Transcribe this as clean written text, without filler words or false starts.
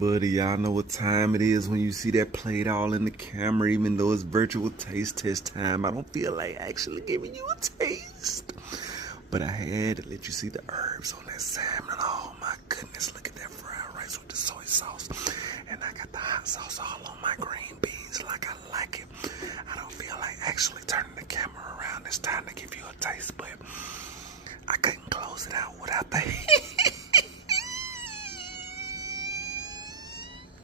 buddy, y'all know what time it is when you see that played all in the camera, even though it's virtual taste test time. I don't feel like actually giving you a taste. But I had to let you see the herbs on that salmon. Oh my goodness, look at that fried rice with the soy sauce. And I got the hot sauce all on my green beans like I like it. I don't feel like actually turning the camera around this time to give you a taste, but I couldn't close it out without the